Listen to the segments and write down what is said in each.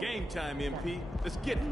Game time, MP. Let's get it.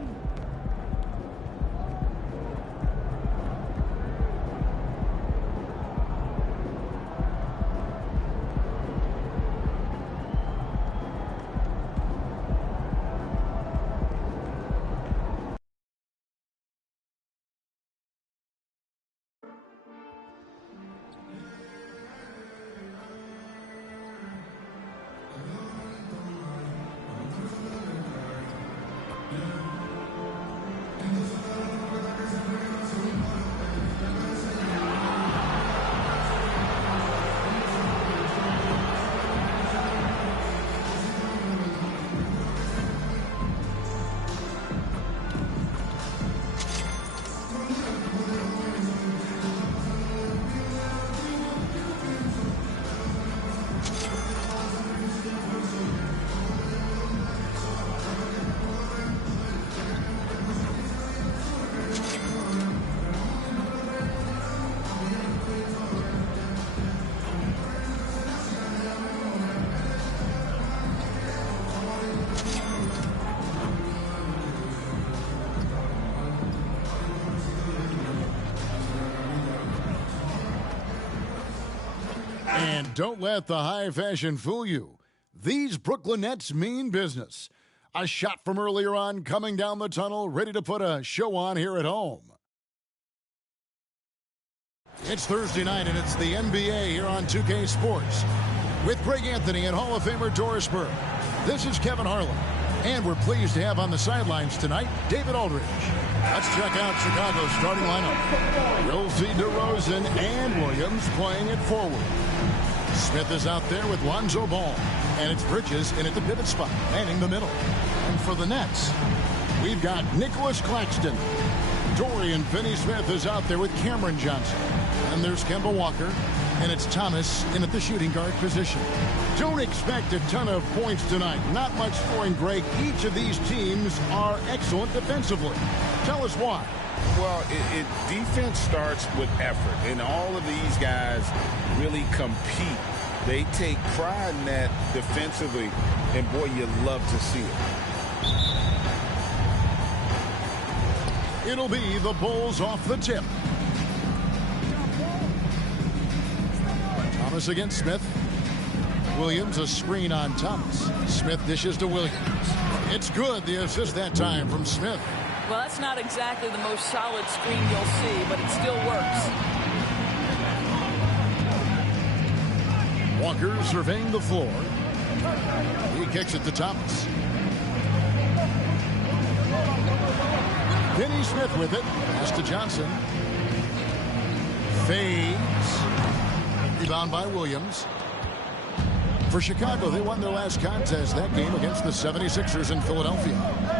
And don't let the high fashion fool you. These Brooklyn Nets mean business. A shot from earlier on coming down the tunnel, ready to put a show on here at home. It's Thursday night, and it's the NBA here on 2K Sports. With Greg Anthony and Hall of Famer Doris Burke. This is Kevin Harlan. And we're pleased to have on the sidelines tonight, David Aldridge. Let's check out Chicago's starting lineup. You'll see DeRozan and Williams playing it forward. Smith is out there with Lonzo Ball. And it's Bridges in at the pivot spot, manning the middle. And for the Nets, we've got Nicholas Claxton. Dorian Finney-Smith is out there with Cameron Johnson. And there's Kemba Walker. And it's Thomas in at the shooting guard position. Don't expect a ton of points tonight. Not much scoring, Greg. Each of these teams are excellent defensively. Tell us why. Well, defense starts with effort, and all of these guys really compete. They take pride in that defensively, and boy, you love to see it. It'll be the Bulls off the tip. Thomas against Smith. Williams, a screen on Thomas. Smith dishes to Williams. It's good, the assist that time from Smith. Well, that's not exactly the most solid screen you'll see, but it still works. Walker surveying the floor. He kicks it to Thomas. Finney-Smith with it. Pass to Johnson. Fades. Rebound by Williams. For Chicago, they won their last contest that game against the 76ers in Philadelphia.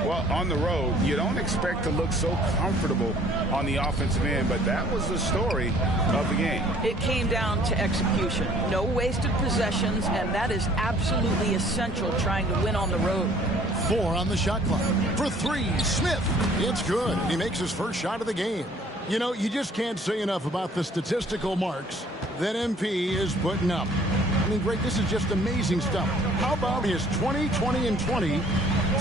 Well, on the road, you don't expect to look so comfortable on the offensive end, but that was the story of the game. It came down to execution. No wasted possessions, and that is absolutely essential trying to win on the road. 4 on the shot clock. For 3, Smith. It's good. He makes his first shot of the game. You know, you just can't say enough about the statistical marks that MP is putting up. I mean, Greg, this is just amazing stuff. How about his 20, 20, and 20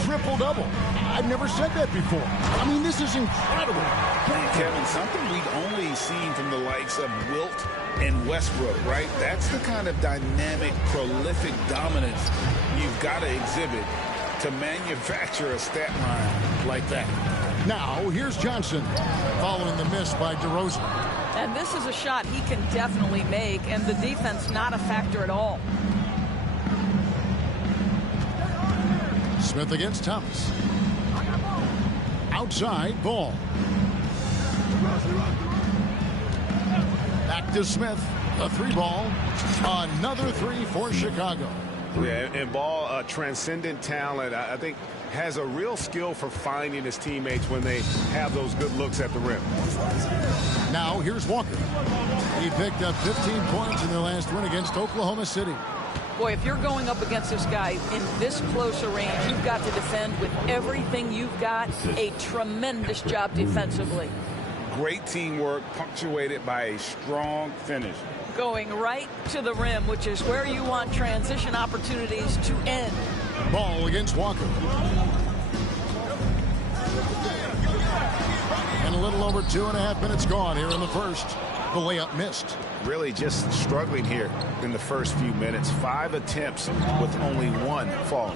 triple-double? I've never said that before. I mean, this is incredible. Kevin, something we've only seen from the likes of Wilt and Westbrook, right? That's the kind of dynamic, prolific dominance you've got to exhibit to manufacture a stat line like that. Now, here's Johnson, following the miss by DeRozan. And this is a shot he can definitely make, and the defense not a factor at all. Smith against Thomas. Outside, Ball. Back to Smith. A 3-ball. Another 3 for Chicago. Yeah, and Ball, a transcendent talent, I think, has a real skill for finding his teammates when they have those good looks at the rim. Now, here's Walker. He picked up 15 points in their last win against Oklahoma City. Boy, if you're going up against this guy in this close a range, you've got to defend with everything you've got. A tremendous job defensively. Great teamwork, punctuated by a strong finish. Going right to the rim, which is where you want transition opportunities to end. Ball against Walker. And a little over 2.5 minutes gone here in the first. The layup missed. Really just struggling here in the first few minutes. 5 attempts with only 1 fall.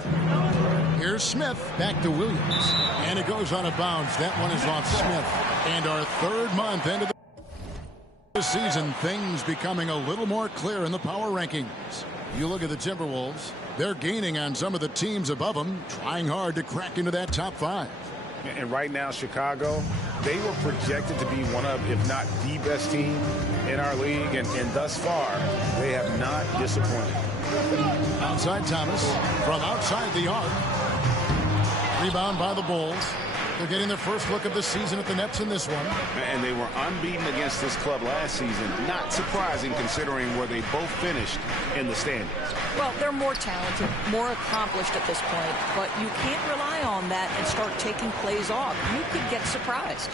Here's Smith back to Williams. And it goes out of bounds. That one is off Smith. And our 3rd month into the season, things becoming a little more clear in the power rankings. You look at the Timberwolves, they're gaining on some of the teams above them, trying hard to crack into that top 5. And right now, Chicago, they were projected to be one of, if not the best team in our league. And thus far, they have not disappointed. Outside Thomas from outside the arc. Rebound by the Bulls. They're getting their first look of the season at the Nets in this one. And they were unbeaten against this club last season. Not surprising considering where they both finished in the standings. Well, they're more talented, more accomplished at this point, but you can't rely on that and start taking plays off. You could get surprised.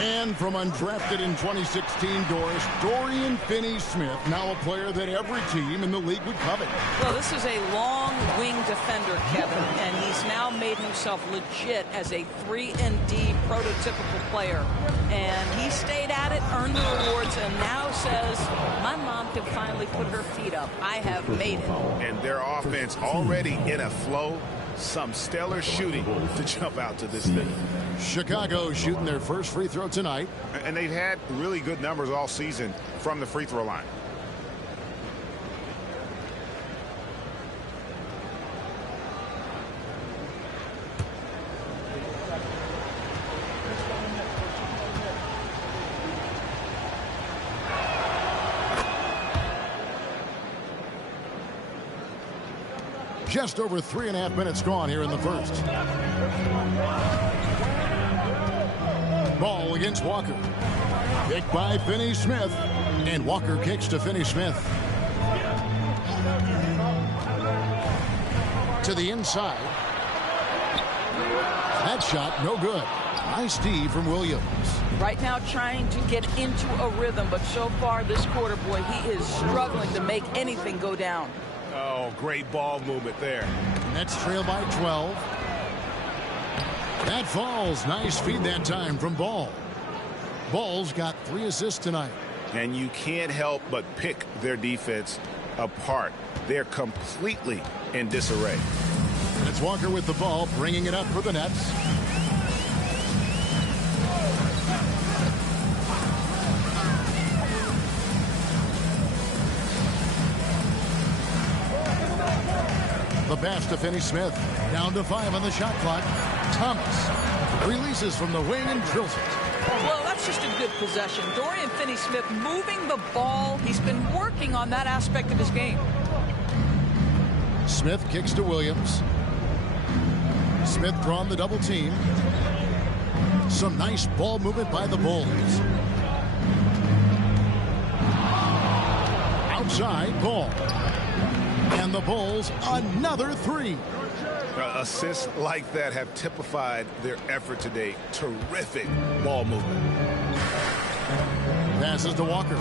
And from undrafted in 2016, Doris, Dorian Finney-Smith, now a player that every team in the league would covet. Well, this is a long wing defender, Kevin, and he's now made himself legit as a 3-and-D prototypical player. And he stayed at it, earned the rewards, and now says, my mom can finally put her feet up. I have made it. And their offense already in a flow. Some stellar shooting to jump out to this thing. Chicago shooting their first free throw tonight. And they've had really good numbers all season from the free throw line. Just over 3.5 minutes gone here in the first. Ball against Walker. Picked by Finney-Smith. And Walker kicks to Finney-Smith. To the inside. That shot, no good. Nice D from Williams. Right now trying to get into a rhythm, but so far this quarter, boy, he is struggling to make anything go down. Oh, great ball movement there. Nets trail by 12. That falls. Nice feed that time from Ball. Ball's got 3 assists tonight. And you can't help but pick their defense apart. They're completely in disarray. And it's Walker with the ball, bringing it up for the Nets. The pass to Finney-Smith. Down to 5 on the shot clock. Thomas releases from the wing and drills it. Well, that's just a good possession. Dorian Finney-Smith moving the ball. He's been working on that aspect of his game. Smith kicks to Williams. Smith drawn the double team. Some nice ball movement by the Bulls. Outside Ball. And the Bulls another 3. Assists like that have typified their effort today. Terrific ball movement. Passes to Walker.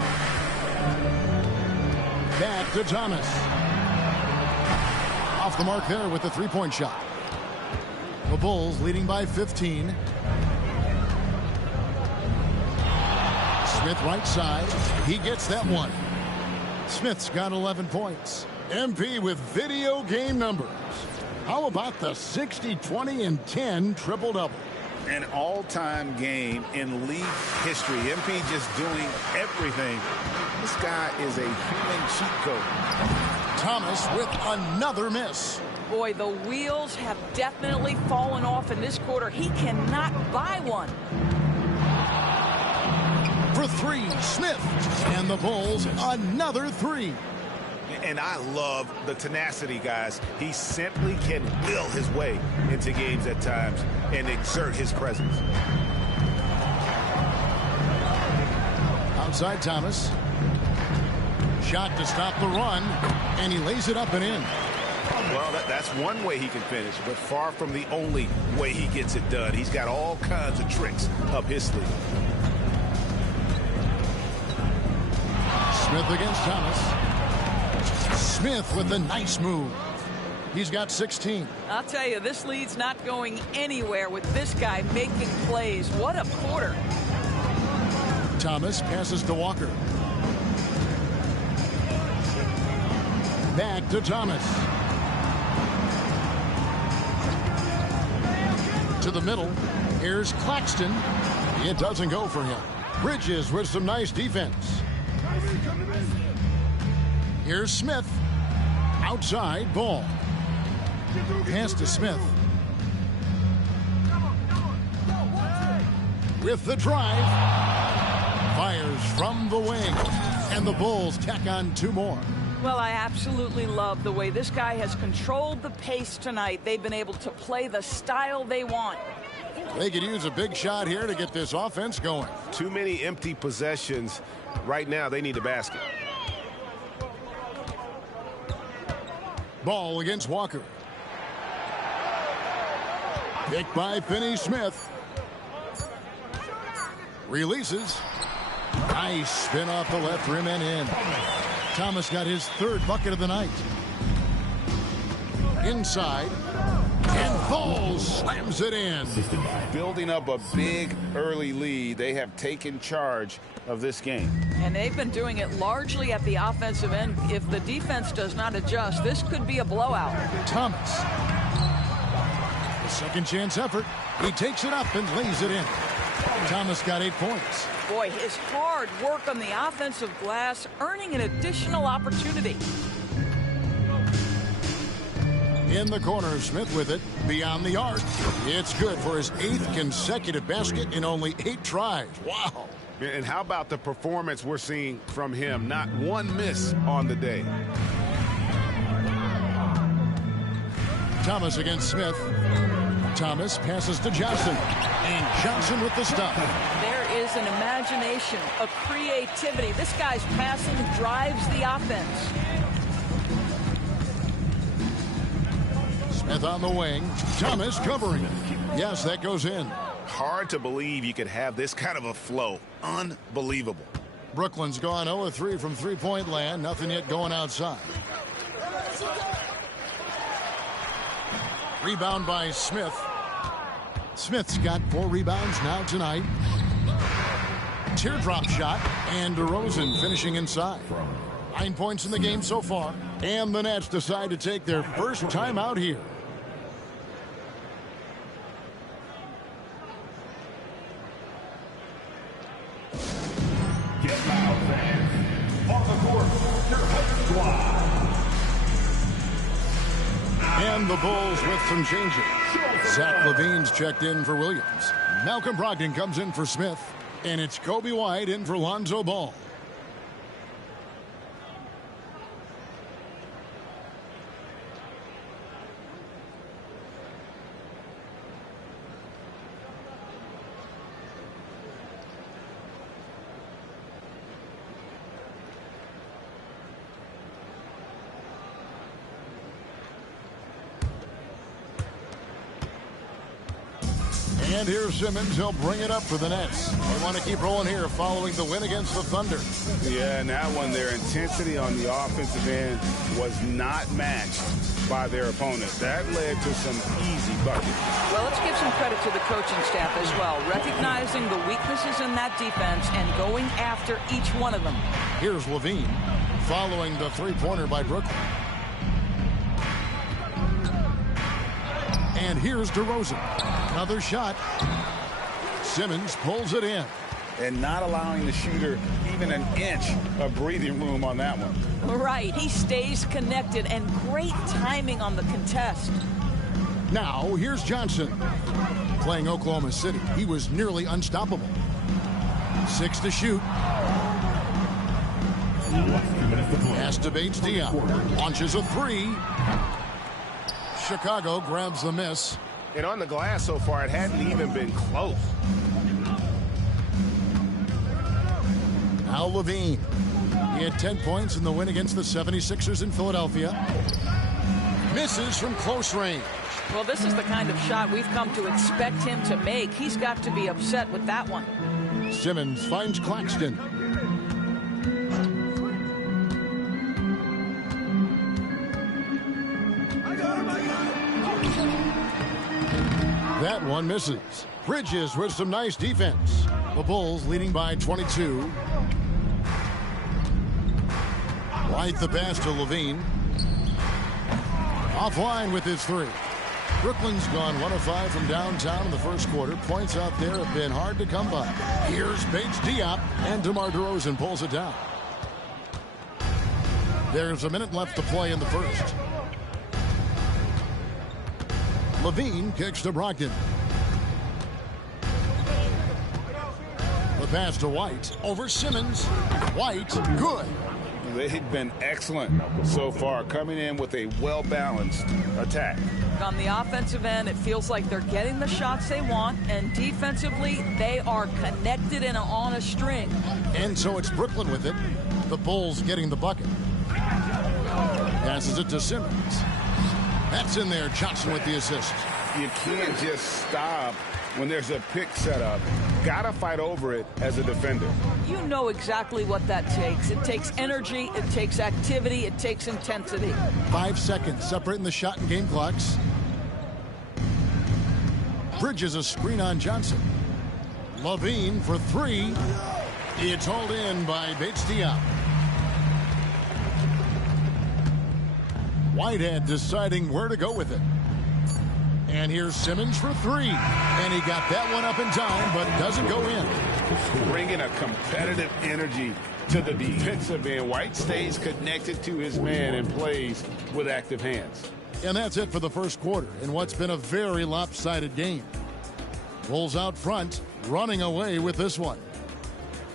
Back to Thomas. Off the mark there with the 3-point shot. The Bulls leading by 15. Smith right side. He gets that one. Smith's got 11 points. MP with video game numbers. How about the 60, 20, and 10 triple-double? An all-time game in league history. MP just doing everything. This guy is a human cheat code. Thomas with another miss. Boy, the wheels have definitely fallen off in this quarter. He cannot buy one. For 3, Smith. And the Bulls another 3. And I love the tenacity, guys. He simply can will his way into games at times and exert his presence. Outside Thomas. Shot to stop the run. And he lays it up and in. Well, that's one way he can finish, but far from the only way he gets it done. He's got all kinds of tricks up his sleeve. Smith against Thomas. Smith with a nice move. He's got 16. I'll tell you, this lead's not going anywhere with this guy making plays. What a quarter. Thomas passes to Walker. Back to Thomas. To the middle. Here's Claxton. It doesn't go for him. Bridges with some nice defense. Here's Smith. Outside ball. Pass to Smith. With the drive. Fires from the wing. And the Bulls tack on 2 more. Well, I absolutely love the way this guy has controlled the pace tonight. They've been able to play the style they want. They could use a big shot here to get this offense going. Too many empty possessions. Right now, they need a basket. Ball against Walker. Picked by Finney-Smith. Releases. Nice spin off the left rim and in. Thomas got his 3rd bucket of the night. Inside. And Ball slams it in. Building up a big early lead. They have taken charge of this game. And they've been doing it largely at the offensive end. If the defense does not adjust, this could be a blowout. Thomas. A second chance effort. He takes it up and lays it in. Thomas got 8 points. Boy, his hard work on the offensive glass, earning an additional opportunity. In the corner, Smith with it, beyond the arc. It's good for his 8th consecutive basket in only 8 tries. Wow. And how about the performance we're seeing from him? Not one miss on the day. Thomas against Smith. Thomas passes to Johnson. And Johnson with the stop. There is an imagination, a creativity. This guy's passing drives the offense. Smith on the wing. Thomas covering. Yes, that goes in. Hard to believe you could have this kind of a flow. Unbelievable. Brooklyn's gone 0-3 from three-point land. Nothing yet going outside. Rebound by Smith. Smith's got 4 rebounds now tonight. Teardrop shot, and DeRozan finishing inside. 9 points in the game so far. And the Nets decide to take their first time out here. Get loud, fans. On the court, your host squad. And the Bulls with some changes. Zach LaVine's checked in for Williams. Malcolm Brogdon comes in for Smith. And it's Kobe White in for Lonzo Ball. And here's Simmons. He'll bring it up for the Nets. They want to keep rolling here following the win against the Thunder. Yeah, and that one, their intensity on the offensive end was not matched by their opponent. That led to some easy buckets. Well, let's give some credit to the coaching staff as well, recognizing the weaknesses in that defense and going after each one of them. Here's LaVine following the three-pointer by Brooklyn. And here's DeRozan. Another shot. Simmons pulls it in. And not allowing the shooter even an inch of breathing room on that one. Right. He stays connected, and great timing on the contest. Now, here's Johnson. Playing Oklahoma City, he was nearly unstoppable. 6 to shoot. Pass to Bates Diop. Launches a 3. Chicago grabs the miss. And on the glass so far, it hadn't even been close. Now LaVine. He had 10 points in the win against the 76ers in Philadelphia. Misses from close range. Well, this is the kind of shot we've come to expect him to make. He's got to be upset with that one. Simmons finds Claxton. That one misses. Bridges with some nice defense. The Bulls leading by 22. White the pass to Levine. Offline with his three. Brooklyn's gone 1 of 5 from downtown in the first quarter. Points out there have been hard to come by. Here's Bates Diop, and DeMar DeRozan pulls it down. There's a minute left to play in the first. Levine kicks to Brogdon. The pass to White over Simmons. White, good. They've been excellent so far, coming in with a well-balanced attack. On the offensive end, it feels like they're getting the shots they want, and defensively, they are connected and on a string. And so it's Brooklyn with it. The Bulls getting the bucket. Passes it to Simmons. That's in there. Johnson with the assist. You can't just stop when there's a pick set up. Gotta fight over it as a defender. You know exactly what that takes. It takes energy, it takes activity, it takes intensity. 5 seconds separating the shot and game clocks. Bridges a screen on Johnson. Levine for three. It's hauled in by Bates Diop. Whitehead deciding where to go with it. And here's Simmons for three. And he got that one up in time, but doesn't go in. Bringing a competitive energy to the defensive end. White stays connected to his man and plays with active hands. And that's it for the first quarter in what's been a very lopsided game. Bulls out front, running away with this one.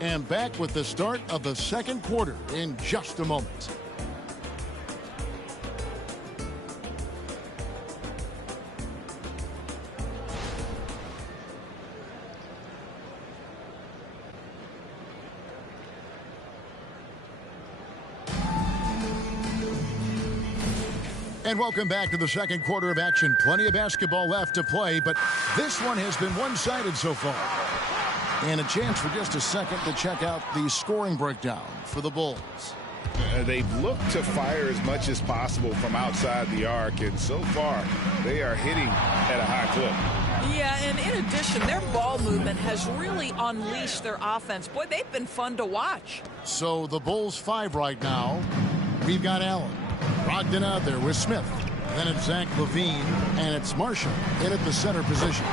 And back with the start of the second quarter in just a moment. And welcome back to the second quarter of action. Plenty of basketball left to play, but this one has been one-sided so far. And a chance for just a second to check out the scoring breakdown for the Bulls. They've looked to fire as much as possible from outside the arc, and so far they are hitting at a high clip. Yeah, and in addition, their ball movement has really unleashed their offense. Boy, they've been fun to watch. So the Bulls 5 right now. We've got Allen. Brogdon out there with Smith. Then it's Zach LaVine, and it's Marshall in at the center position.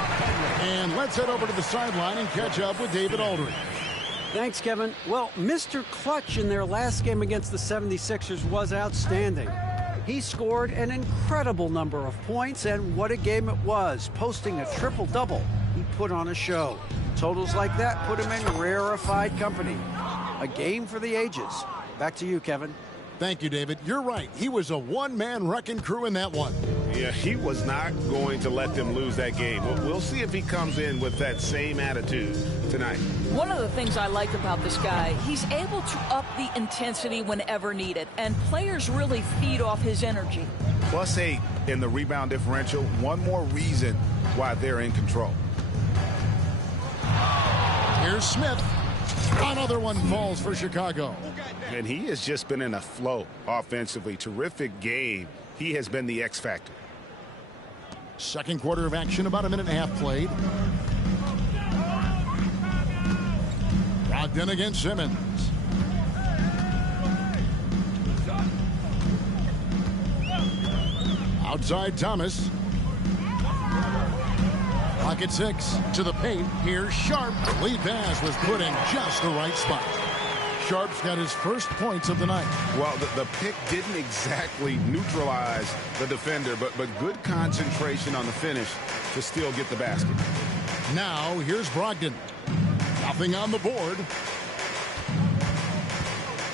And let's head over to the sideline and catch up with David Aldridge. Thanks, Kevin. Well, Mr. Clutch in their last game against the 76ers was outstanding. He scored an incredible number of points, and what a game it was. Posting a triple-double, he put on a show. Totals like that put him in rarefied company. A game for the ages. Back to you, Kevin. Thank you, David. You're right. He was a one-man wrecking crew in that one. Yeah, he was not going to let them lose that game. We'll see if he comes in with that same attitude tonight. One of the things I like about this guy, he's able to up the intensity whenever needed, and players really feed off his energy. +8 in the rebound differential. One more reason why they're in control. Here's Smith. Another one falls for Chicago. And he has just been in a flow offensively. Terrific game. He has been the X factor. Second quarter of action, about a minute and a half played. Brogdon against Simmons. Outside Thomas. Pocket 6 to the paint. Here's Sharp. Lead pass was put in just the right spot. Sharp's got his first points of the night. Well, the pick didn't exactly neutralize the defender, but good concentration on the finish to still get the basket. Now, here's Brogdon. Nothing on the board.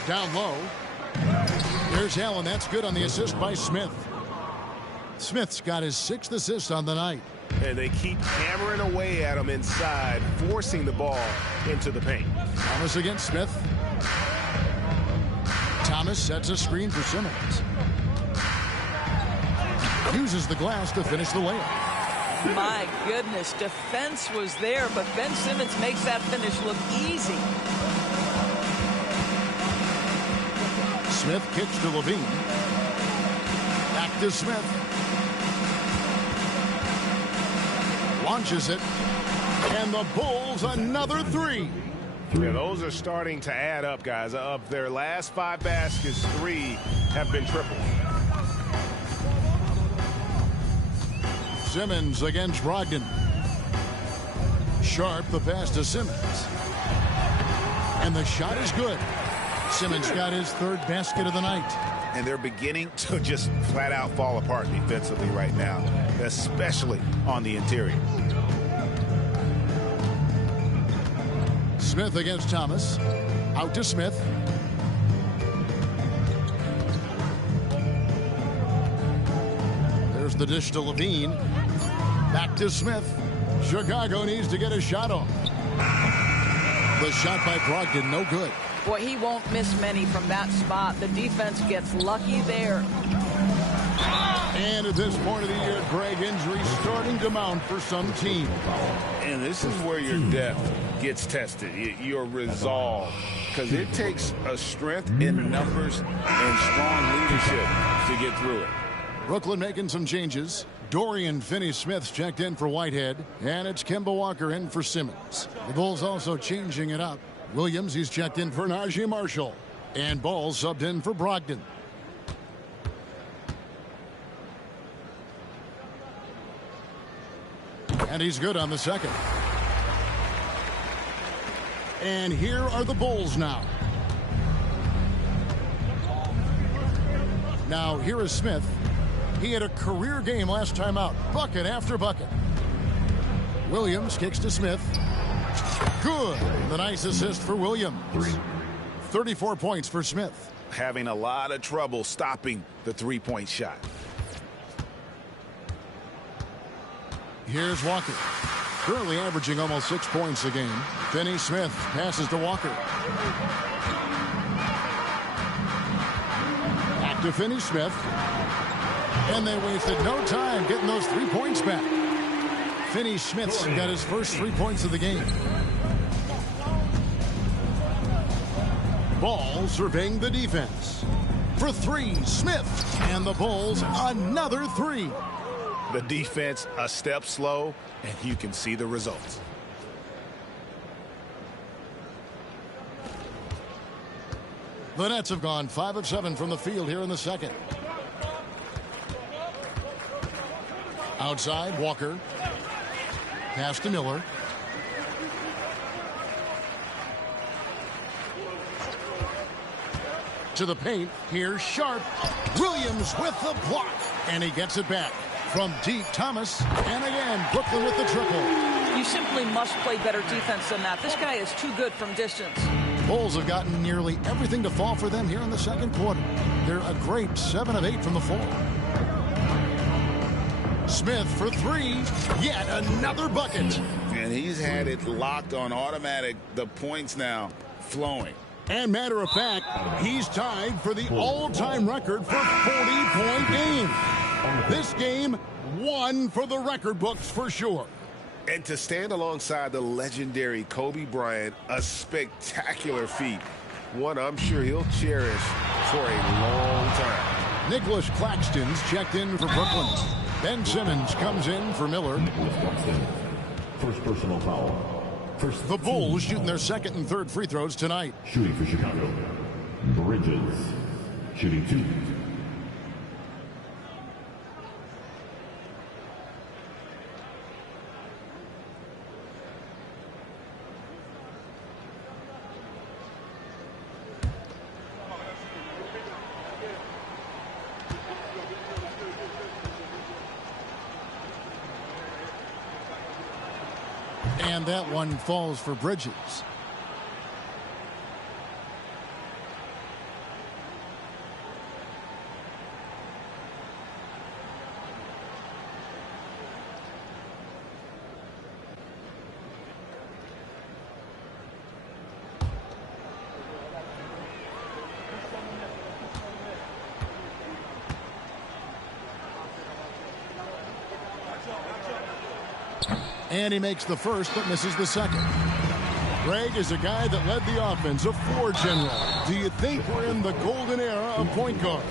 Down low. There's Allen. That's good on the assist by Smith. Smith's got his 6th assist on the night. And they keep hammering away at him inside, forcing the ball into the paint. Thomas against Smith. Thomas sets a screen for Simmons. Uses the glass to finish the layup. My goodness, defense was there, but Ben Simmons makes that finish look easy. Smith kicks to Levine. Back to Smith. Launches it. And the Bulls another three. Yeah, those are starting to add up, guys. Of their last 5 baskets, 3 have been triples. Simmons against Brogdon. Sharp, the pass to Simmons. And the shot is good. Simmons got his 3rd basket of the night. And they're beginning to just flat out fall apart defensively right now, especially on the interior. Smith against Thomas. Out to Smith. There's the dish to Levine. Back to Smith. Chicago needs to get a shot off. The shot by Brogdon, no good. Boy, he won't miss many from that spot. The defense gets lucky there. And at this point of the year, Greg, injuries starting to mount for some teams. And this is where your depth gets tested, your resolve. Because it takes a strength in numbers and strong leadership to get through it. Brooklyn making some changes. Dorian Finney-Smith's checked in for Whitehead. And it's Kemba Walker in for Simmons. The Bulls also changing it up. Williams, he's checked in for Najee Marshall. And Ball subbed in for Brogdon. And he's good on the second. And here are the Bulls now. Now here is Smith. He had a career game last time out. Bucket after bucket. Williams kicks to Smith. Good. The nice assist for Williams. 34 points for Smith. Having a lot of trouble stopping the 3-point shot. Here's Walker. Currently averaging almost 6 points a game. Finney-Smith passes to Walker. Back to Finney-Smith. And they wasted no time getting those 3 points back. Finney-Smith's got his first 3 points of the game. Ball surveying the defense. For 3, Smith. And the Bulls another 3. The defense a step slow, and you can see the results. The Nets have gone 5 of 7 from the field here in the second. Outside, Walker. Pass to Miller. To the paint. Here's Sharp. Williams with the block. And he gets it back. From deep, Thomas. And again, Brooklyn with the triple. You simply must play better defense than that. This guy is too good from distance. Bulls have gotten nearly everything to fall for them here in the second quarter. They're a great 7 of 8 from the floor. Smith for 3. Yet another bucket. And he's had it locked on automatic. The points now flowing. And matter of fact, he's tied for the all-time record for 40-point game. This game, 1 for the record books for sure. And to stand alongside the legendary Kobe Bryant, a spectacular feat. One I'm sure he'll cherish for a long time. Nicholas Claxton's checked in for Brooklyn. Ben Simmons comes in for Miller. First personal foul. The Bulls shooting their second and third free throws tonight. Shooting for Chicago. Bridges. Shooting 2. And that one falls for Bridges. And he makes the first but misses the second. Greg is a guy that led the offense, a floor general. Do you think we're in the golden era of point guards?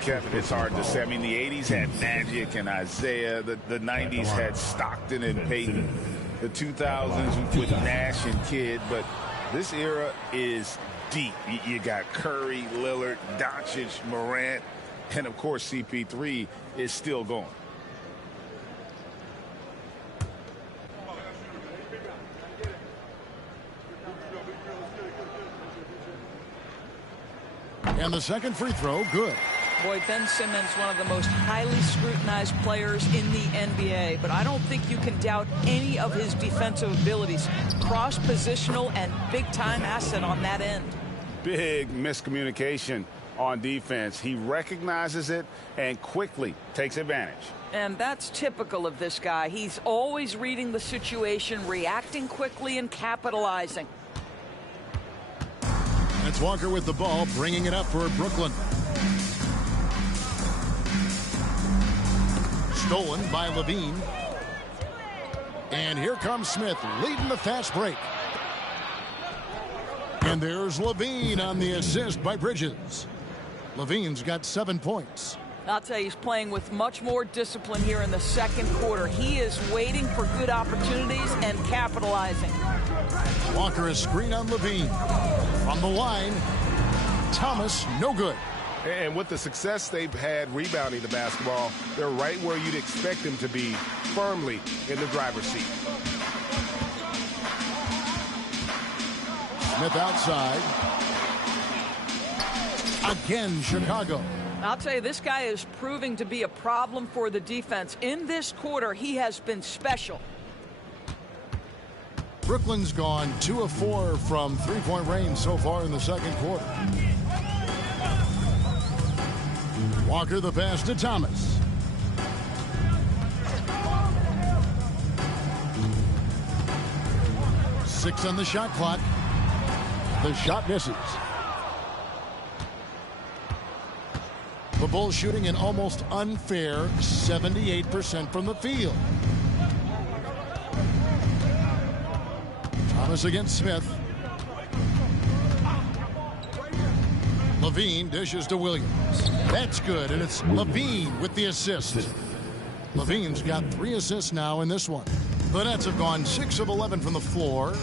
Kevin, it's hard to say. I mean, the 80s had Magic and Isaiah. The 90s had Stockton and Payton. the 2000s with Nash and Kidd, but this era is deep. You got Curry, Lillard, Doncic, Morant, and of course CP3 is still going. And the second free throw, good. Boy, Ben Simmons, one of the most highly scrutinized players in the NBA, but I don't think you can doubt any of his defensive abilities. Cross-positional and big-time asset on that end. Big miscommunication on defense. He recognizes it and quickly takes advantage. And that's typical of this guy. He's always reading the situation, reacting quickly and capitalizing. It's Walker with the ball, bringing it up for Brooklyn. Stolen by Levine. And here comes Smith leading the fast break. And there's Levine on the assist by Bridges. Levine's got 7 points. I'll tell you, he's playing with much more discipline here in the second quarter. He is waiting for good opportunities and capitalizing. Walker is screen on Levine. From the line, Thomas, no good. And with the success they've had rebounding the basketball, they're right where you'd expect them to be, firmly in the driver's seat. Smith outside. Again, Chicago. I'll tell you, this guy is proving to be a problem for the defense. In this quarter, he has been special. Brooklyn's gone 2 of 4 from three-point range so far in the second quarter. Walker the pass to Thomas. Six on the shot clock. The shot misses. The Bulls shooting an almost unfair 78% from the field. Thomas against Smith. Levine dishes to Williams. That's good, and it's Levine with the assist. Levine's got 3 assists now in this one. The Nets have gone 6 of 11 from the floor.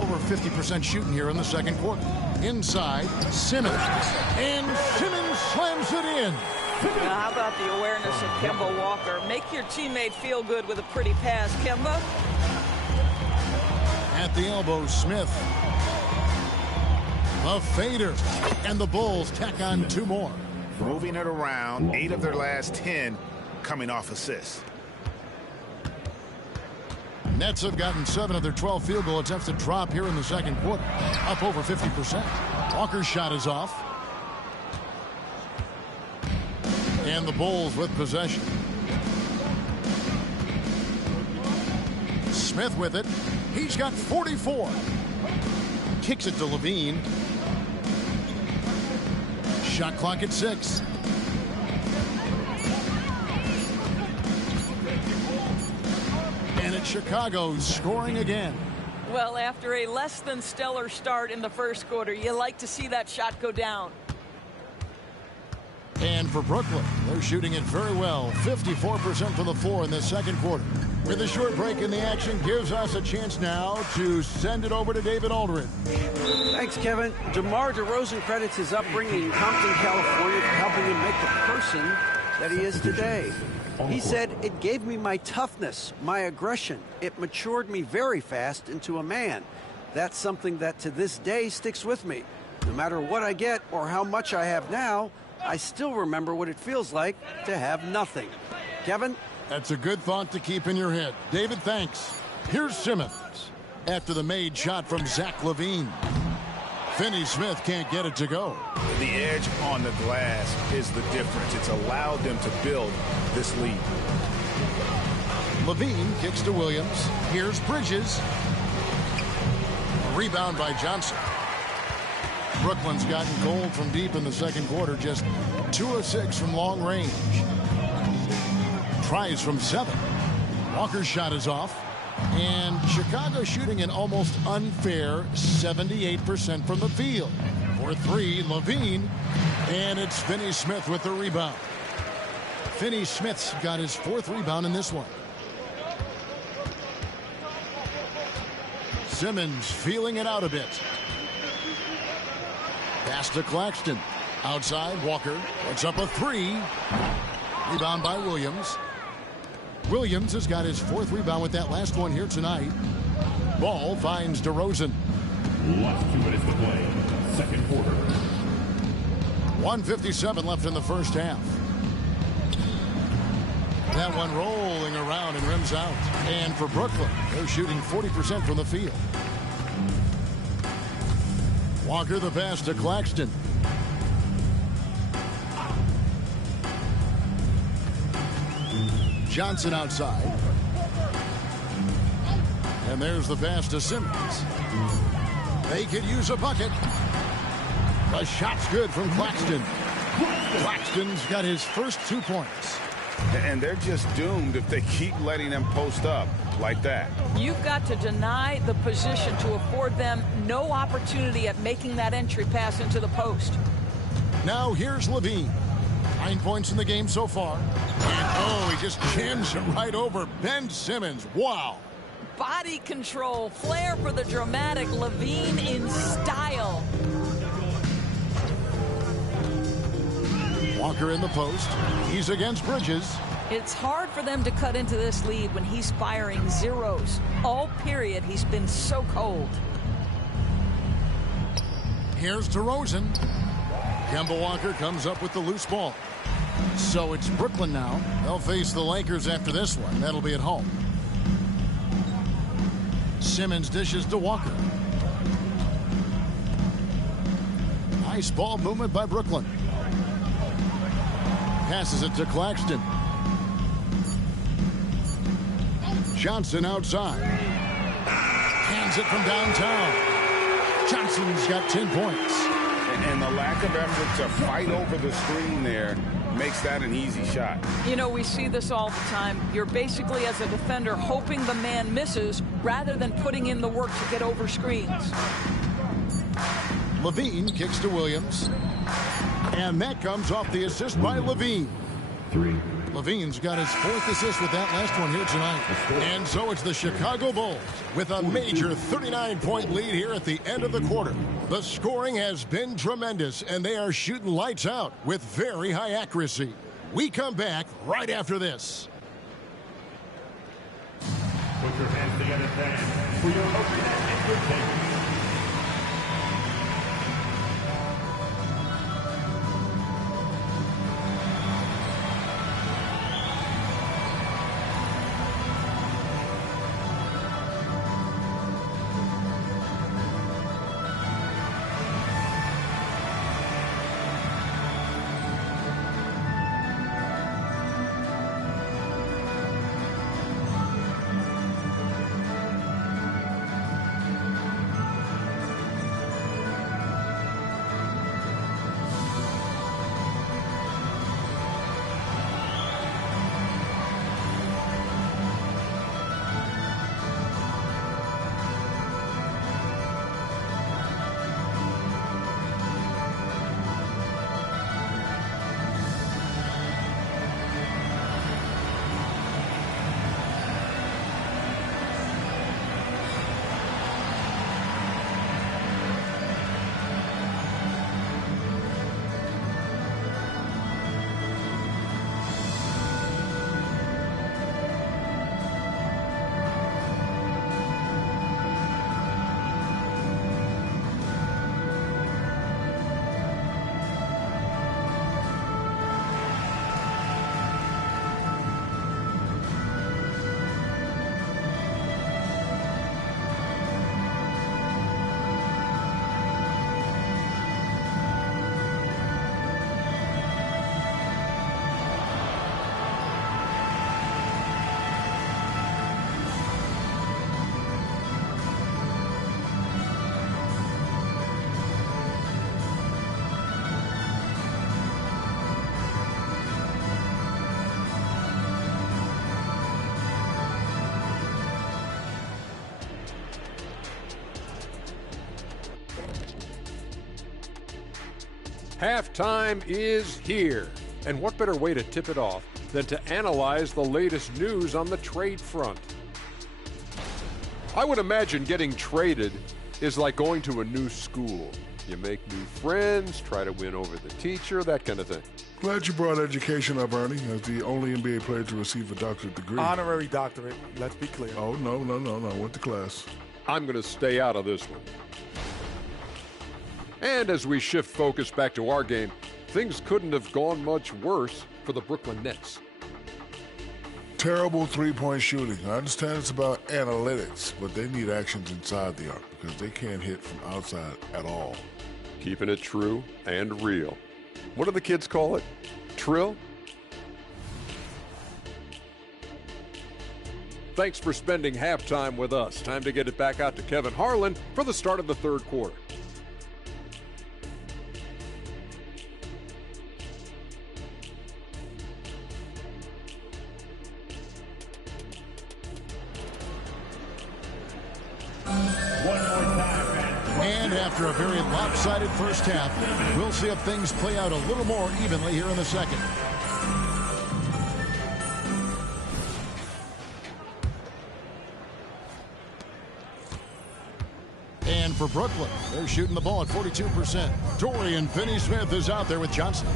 Over 50% shooting here in the second quarter. Inside, Simmons. And Simmons slams it in. Now, how about the awareness of Kemba Walker? Make your teammate feel good with a pretty pass, Kemba. At the elbow, Smith. A fader. And the Bulls tack on 2 more. Moving it around, 8 of their last 10 coming off assists. Nets have gotten 7 of their 12 field goal attempts to drop here in the second quarter. Up over 50%. Walker's shot is off. And the Bulls with possession. Smith with it. He's got 44. Kicks it to Levine. Shot clock at 6. And it's Chicago scoring again. Well, after a less than stellar start in the first quarter, you like to see that shot go down. And for Brooklyn, they're shooting it very well. 54% from the floor in the second quarter. With a short break in the action, gives us a chance now to send it over to David Aldridge. Thanks, Kevin. DeMar DeRozan credits his upbringing in Compton, California for helping him make the person that he is today. He said, "It gave me my toughness, my aggression. It matured me very fast into a man. That's something that to this day sticks with me. No matter what I get or how much I have now, I still remember what it feels like to have nothing." Kevin? That's a good thought to keep in your head. David, thanks. Here's Simmons. After the made shot from Zach Levine. Finney Smith can't get it to go. The edge on the glass is the difference. It's allowed them to build this lead. Levine kicks to Williams. Here's Bridges. A rebound by Johnson. Brooklyn's gotten cold from deep in the second quarter. Just 2 of 6 from long range. Tries from 7. Walker's shot is off. And Chicago shooting an almost unfair 78% from the field. For 3, Levine. And it's Finney Smith with the rebound. Finney Smith's got his 4th rebound in this one. Simmons feeling it out a bit. Pass to Claxton. Outside, Walker. Puts up a three. Rebound by Williams. Williams has got his 4th rebound with that last one here tonight. Ball finds DeRozan. Last 2 minutes to play. Second quarter. 1:57 left in the first half. That one rolling around and rims out. And for Brooklyn, they're shooting 40% from the field. Walker the pass to Claxton. Johnson outside. And there's the pass to Simmons. They could use a bucket. The shot's good from Claxton. Claxton's got his first 2 points. And they're just doomed if they keep letting them post up like that. You've got to deny the position to afford them no opportunity at making that entry pass into the post. Now here's Levine. 9 points in the game so far. And he just jams it right over Ben Simmons. Wow. Body control, flair for the dramatic. Levine in style. Walker in the post. He's against Bridges. It's hard for them to cut into this lead when he's firing zeros. All period, he's been so cold. Here's DeRozan. Kemba Walker comes up with the loose ball. So it's Brooklyn now. They'll face the Lakers after this one. That'll be at home. Simmons dishes to Walker. Nice ball movement by Brooklyn. Passes it to Claxton. Johnson outside. Hands it from downtown. Johnson's got 10 points. And the lack of effort to fight over the screen there makes that an easy shot. You know, we see this all the time. You're basically, as a defender, hoping the man misses rather than putting in the work to get over screens. Levine kicks to Williams. And that comes off the assist by Levine. 3. Levine's got his 4th assist with that last one here tonight. And so it's the Chicago Bulls with a major 39-point lead here at the end of the quarter. The scoring has been tremendous, and they are shooting lights out with very high accuracy. We come back right after this. Put your hands together, fans, for your opening entertainment. Halftime is here, and what better way to tip it off than to analyze the latest news on the trade front. I would imagine getting traded is like going to a new school. You make new friends, try to win over the teacher, that kind of thing. Glad you brought education up, Ernie, as the only NBA player to receive a doctorate degree. Honorary doctorate, let's be clear. Oh, no. Went to class. I'm going to stay out of this one. And as we shift focus back to our game, things couldn't have gone much worse for the Brooklyn Nets. Terrible three-point shooting. I understand it's about analytics, but they need actions inside the arc because they can't hit from outside at all. Keeping it true and real. What do the kids call it? Trill? Thanks for spending halftime with us. Time to get it back out to Kevin Harlan for the start of the third quarter. And after a very lopsided first half, we'll see if things play out a little more evenly here in the second. And for Brooklyn, they're shooting the ball at 42%. Dorian Finney-Smith is out there with Johnson.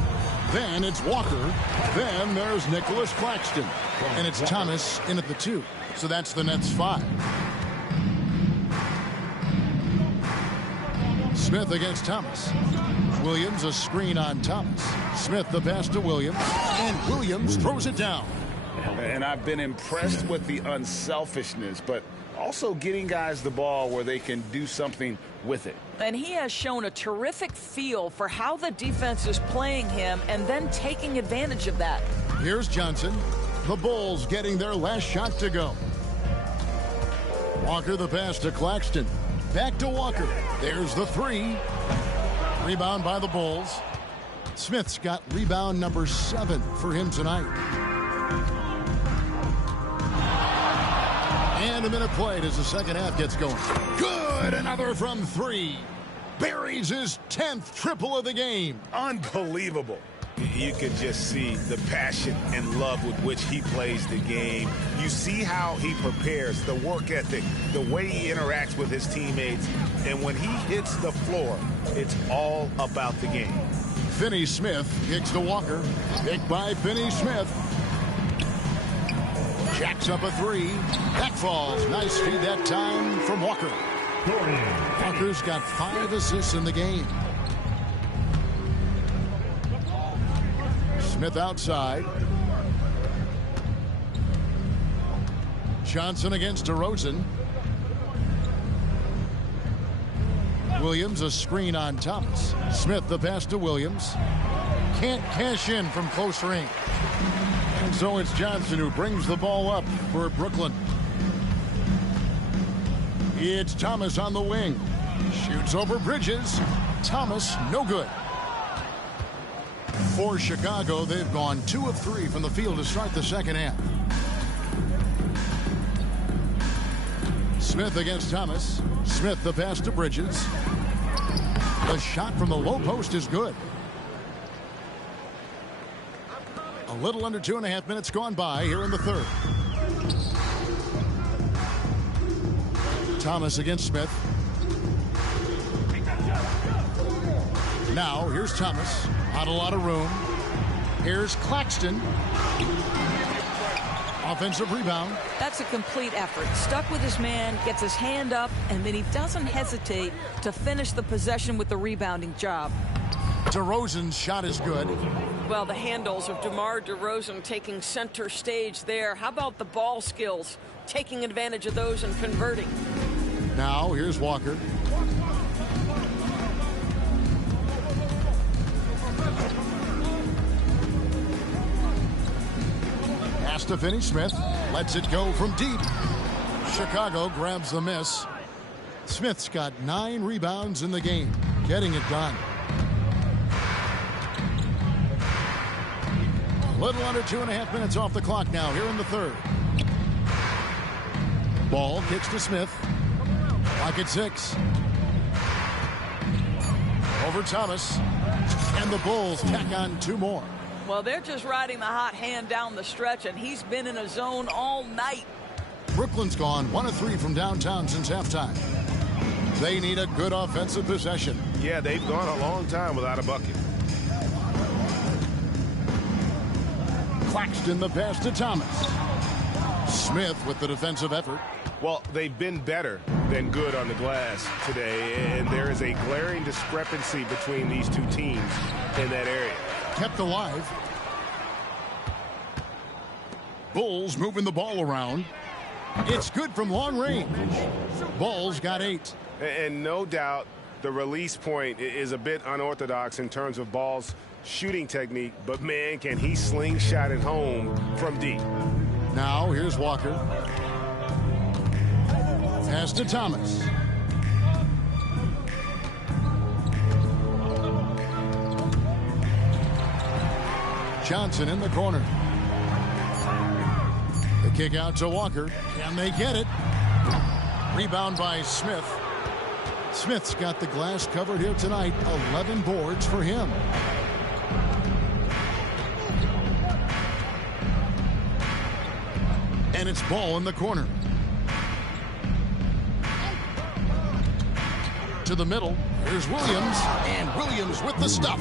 Then it's Walker. Then there's Nicholas Claxton. And it's Thomas in at the 2. So that's the Nets 5. Smith against Thomas. Williams a screen on Thomas. Smith the pass to Williams. And Williams throws it down. And I've been impressed with the unselfishness, but also getting guys the ball where they can do something with it. And he has shown a terrific feel for how the defense is playing him and then taking advantage of that. Here's Johnson. The Bulls getting their last shot to go. Walker the pass to Claxton. Back to Walker. There's the 3. Rebound by the Bulls. Smith's got rebound number 7 for him tonight. And a minute played as the second half gets going. Good! Another from 3. Buries his 10th triple of the game. Unbelievable. You can just see the passion and love with which he plays the game. You see how he prepares, the work ethic, the way he interacts with his teammates. And when he hits the floor, it's all about the game. Finney-Smith kicks to Walker. Picked by Finney-Smith. Jacks up a 3. That falls. Nice feed that time from Walker. Walker's got 5 assists in the game. Smith outside. Johnson against DeRozan. Williams a screen on Thomas. Smith the pass to Williams. Can't cash in from close range. And so it's Johnson who brings the ball up for Brooklyn. It's Thomas on the wing. Shoots over Bridges. Thomas no good. For Chicago, they've gone 2 of 3 from the field to start the second half. Smith against Thomas. Smith the pass to Bridges. The shot from the low post is good. A little under 2.5 minutes gone by here in the third. Thomas against Smith. Now here's Thomas. Not a lot of room. Here's Claxton. Offensive rebound. That's a complete effort. Stuck with his man, gets his hand up, and then he doesn't hesitate to finish the possession with the rebounding job. DeRozan's shot is good. Well, the handles of DeMar DeRozan taking center stage there. How about the ball skills? Taking advantage of those and converting. Now here's Walker. Pass to Finney-Smith. Lets it go from deep. Chicago grabs the miss. Smith's got 9 rebounds in the game. Getting it done. A little under 2.5 minutes off the clock now here in the third. Ball kicks to Smith. Clock at 6. Over Thomas. And the Bulls tack on 2 more. Well, they're just riding the hot hand down the stretch, and he's been in a zone all night. Brooklyn's gone 1 of 3 from downtown since halftime. They need a good offensive possession. Yeah, they've gone a long time without a bucket. Claxton the pass to Thomas. Smith with the defensive effort. Well, they've been better than good on the glass today, and there is a glaring discrepancy between these two teams in that area. Kept alive. Bulls moving the ball around. It's good from long range. Bulls got 8. And no doubt the release point is a bit unorthodox in terms of Ball's shooting technique, but man, can he slingshot it home from deep. Now here's Walker. Pass to Thomas. Johnson in the corner. The kick out to Walker, and they get it. Rebound by Smith. Smith's got the glass covered here tonight. 11 boards for him. And it's Ball in the corner. To the middle. Here's Williams. And Williams with the stuff.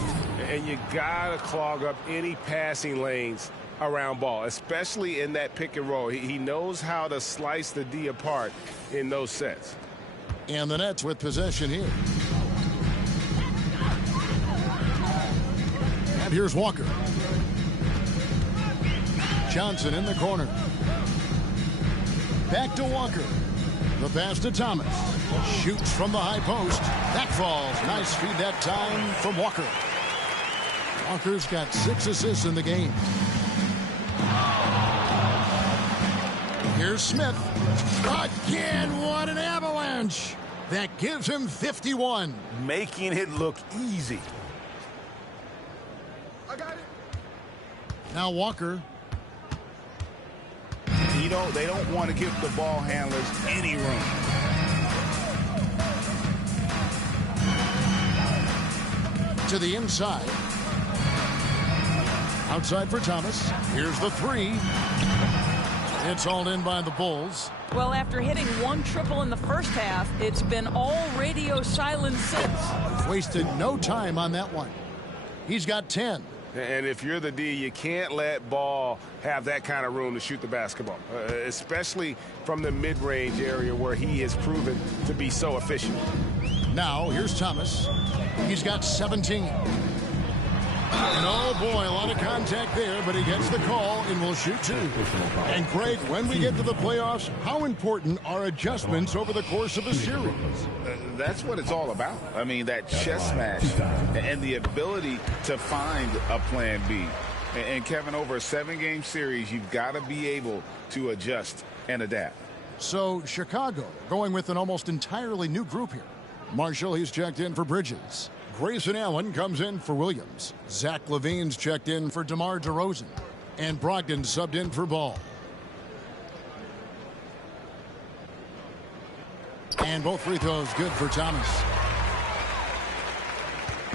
And you gotta clog up any passing lanes around Ball, especially in that pick and roll. He knows how to slice the D apart in those sets. And the Nets with possession here. And here's Walker. Johnson in the corner. Back to Walker. The pass to Thomas. Shoots from the high post. That falls. Nice feed that time from Walker. Walker's got 6 assists in the game. Here's Smith. Again, what an avalanche. That gives him 51. Making it look easy. I got it. Now Walker. They don't want to give the ball handlers any room. To the inside. Outside for Thomas. Here's the 3. It's hauled in by the Bulls. Well, after hitting 1 triple in the first half, it's been all radio silence since. Wasted no time on that one. He's got 10. And if you're the D, you can't let Ball have that kind of room to shoot the basketball, especially from the mid-range area where he has proven to be so efficient. Now, here's Thomas. He's got 17. And oh boy, a lot of contact there, but he gets the call and will shoot 2. And Greg, when we get to the playoffs, how important are adjustments over the course of a series? That's what it's all about. I mean, that chess smash and the ability to find a plan B. And Kevin, over a 7-game series, you've got to be able to adjust and adapt. So Chicago going with an almost entirely new group here. Marshall, he's checked in for Bridges. Grayson Allen comes in for Williams. Zach LaVine's checked in for DeMar DeRozan. And Brogdon subbed in for Ball. And both free throws good for Thomas.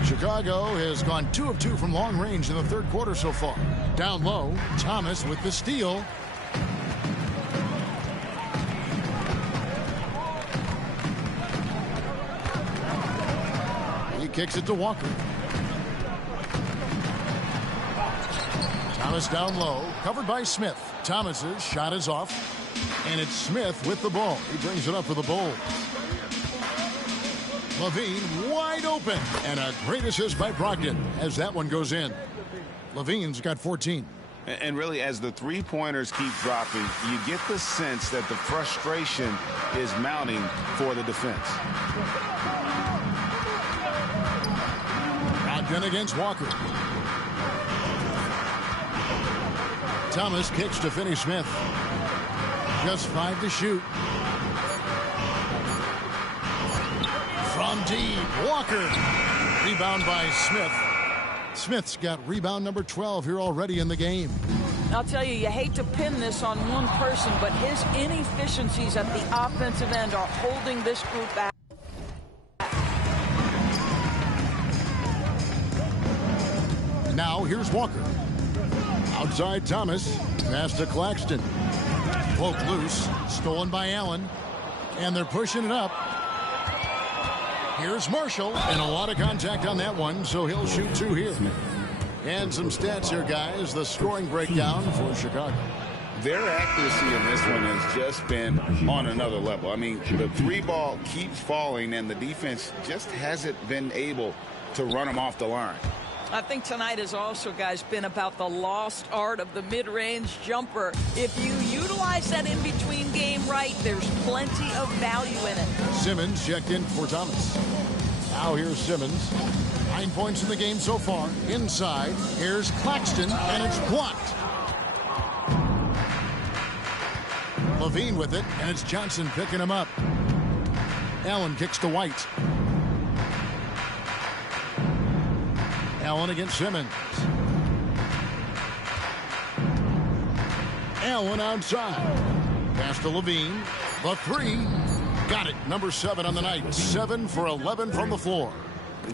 Chicago has gone 2 of 2 from long range in the third quarter so far. Down low, Thomas with the steal. He kicks it to Walker. Thomas down low, covered by Smith. Thomas's shot is off, and it's Smith with the ball. He brings it up for the Bulls. LaVine wide open, and a great assist by Brogdon as that one goes in. LaVine's got 14. And really, as the three-pointers keep dropping, you get the sense that the frustration is mounting for the defense. Brogdon against Walker. Thomas kicks to Finney Smith. Just 5 to shoot. From deep, Walker. Rebound by Smith. Smith's got rebound number 12 here already in the game. I'll tell you, you hate to pin this on one person, but his inefficiencies at the offensive end are holding this group back. Now here's Walker. Outside Thomas. Pass to Claxton. Poked loose. Stolen by Allen. And they're pushing it up. Here's Marshall. And a lot of contact on that one, so he'll shoot 2 here. And some stats here, guys. The scoring breakdown for Chicago. Their accuracy in this one has just been on another level. I mean, the 3 ball keeps falling, and the defense just hasn't been able to run them off the line. I think tonight has also, guys, been about the lost art of the mid-range jumper. If you utilize that in-between game right, there's plenty of value in it. Simmons checked in for Thomas. Now here's Simmons. 9 points in the game so far. Inside, here's Claxton, and it's blocked. Levine with it, and it's Johnson picking him up. Allen kicks to White. Allen against Simmons. Allen outside. Pass to Levine. The 3. Got it. Number 7 on the night. 7 for 11 from the floor.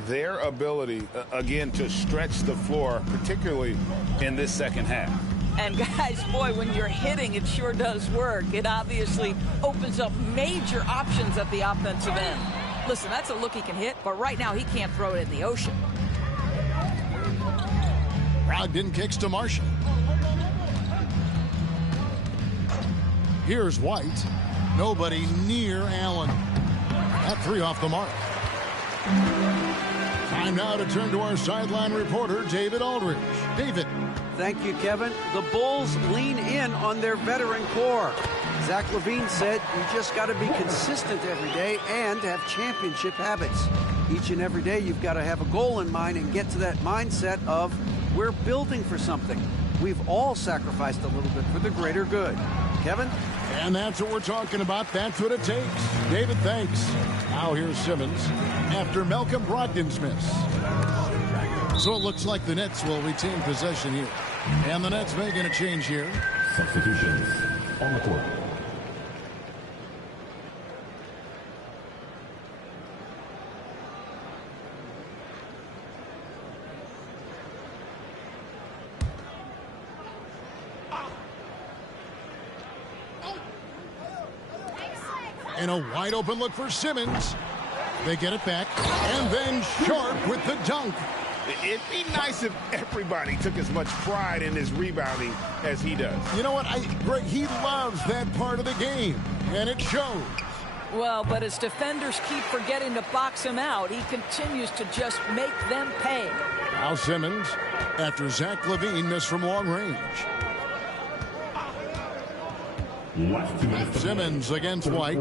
Their ability, again, to stretch the floor, particularly in this second half. And guys, boy, when you're hitting, it sure does work. It obviously opens up major options at the offensive end. Listen, that's a look he can hit, but right now he can't throw it in the ocean. Brogdon kicks to Marshall. Here's White. Nobody near Allen. That 3 off the mark. Time now to turn to our sideline reporter, David Aldridge. David. Thank you, Kevin. The Bulls lean in on their veteran core. Zach LaVine said you just got to be consistent every day and have championship habits. Each and every day you've got to have a goal in mind and get to that mindset of we're building for something. We've all sacrificed a little bit for the greater good. Kevin? And that's what we're talking about. That's what it takes. David, thanks. Now here's Simmons after Malcolm Brogdon's miss. So it looks like the Nets will retain possession here. And the Nets making a change here. Substitutions on the court. And a wide open look for Simmons. They get it back. And then Sharp with the dunk. It'd be nice if everybody took as much pride in his rebounding as he does. You know what, Greg, he loves that part of the game, and it shows. Well, but as defenders keep forgetting to box him out, he continues to just make them pay. Now Simmons, after Zach LaVine missed from long range. Simmons against White.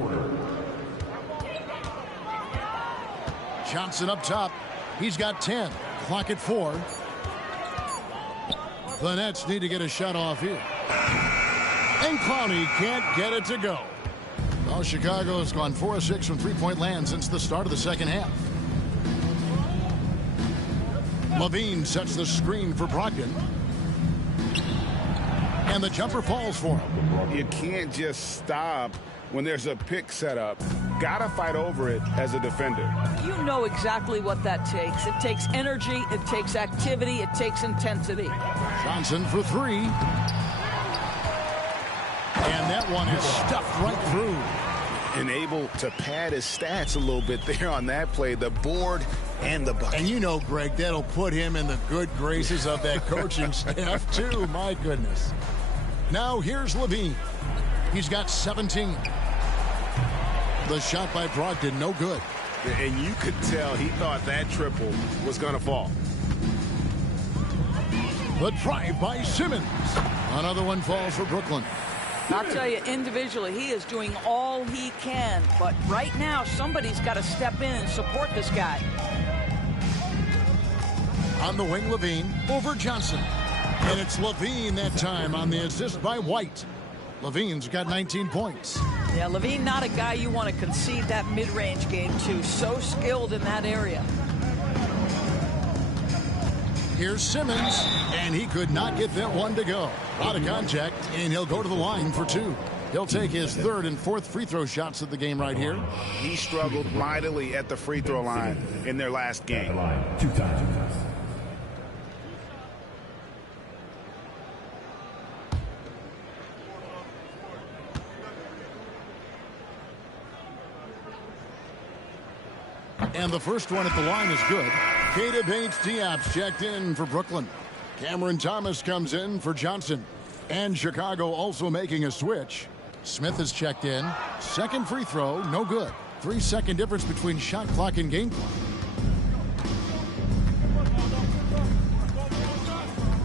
Johnson up top. He's got 10. Clock at 4. The Nets need to get a shot off here. And Clowney can't get it to go. Well, Chicago has gone 4 of 6 from three-point land since the start of the second half. LaVine sets the screen for Brogdon. And the jumper falls for him. You can't just stop when there's a pick set up. Gotta fight over it as a defender. You know exactly what that takes. It takes energy, it takes activity, it takes intensity. Johnson for 3. And that one is stuffed right through. And able to pad his stats a little bit there on that play, the board and the bucket. And you know, Greg, that'll put him in the good graces of that coaching staff, too. My goodness. Now here's LaVine. He's got 17. The shot by Brogdon, no good. And you could tell he thought that triple was going to fall. The drive by Simmons. Another one falls for Brooklyn. I'll tell you, individually, he is doing all he can. But right now, somebody's got to step in and support this guy. On the wing, LaVine over Johnson. And it's LaVine that time on the assist by White. LaVine's got 19 points. Yeah, LaVine not a guy you want to concede that mid-range game to. So skilled in that area. Here's Simmons, and he could not get that one to go. Out of contact, and he'll go to the line for 2. He'll take his 3rd and 4th free throw shots of the game right here. He struggled mightily at the free throw line in their last game. 2 times. And the first one at the line is good. Keita Bates-Diop's checked in for Brooklyn. Cameron Thomas comes in for Johnson. And Chicago also making a switch. Smith is checked in. Second free throw, no good. 3-second difference between shot clock and game clock.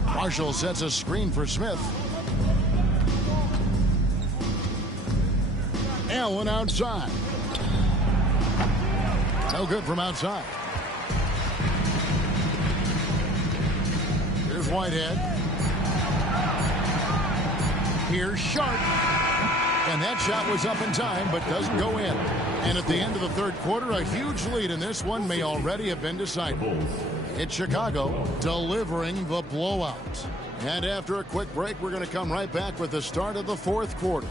Marshall sets a screen for Smith. Allen outside. No good from outside. Here's Whitehead. Here's Sharp. And that shot was up in time, but doesn't go in. And at the end of the third quarter, a huge lead in this one may already have been decided. It's Chicago delivering the blowout. And after a quick break, we're going to come right back with the start of the fourth quarter.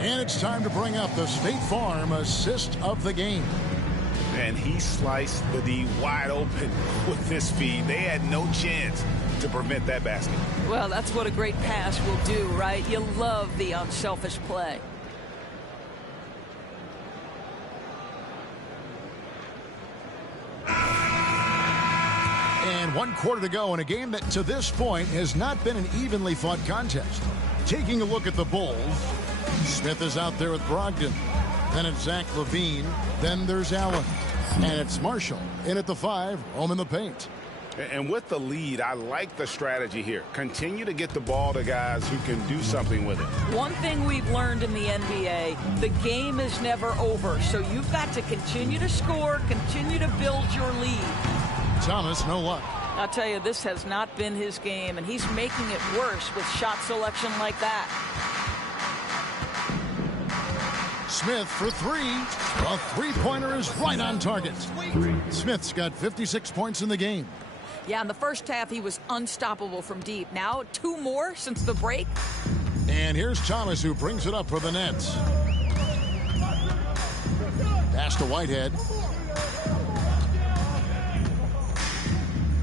And it's time to bring up the State Farm assist of the game. And he sliced the D wide open with this feed. They had no chance to prevent that basket. Well, that's what a great pass will do, right? You love the unselfish play. And 1 quarter to go in a game that to this point has not been an evenly fought contest. Taking a look at the Bulls, Smith is out there with Brogdon. Then it's Zach LaVine. Then there's Allen. And it's Marshall in at the 5, home in the paint. And with the lead, I like the strategy here. Continue to get the ball to guys who can do something with it. One thing we've learned in the NBA, the game is never over. So you've got to continue to score, continue to build your lead. Thomas, no luck. I'll tell you, this has not been his game, and he's making it worse with shot selection like that. Smith for 3. A three-pointer is right on target. Smith's got 56 points in the game. Yeah, in the first half, he was unstoppable from deep. Now, 2 more since the break. And here's Thomas, who brings it up for the Nets. Pass to Whitehead.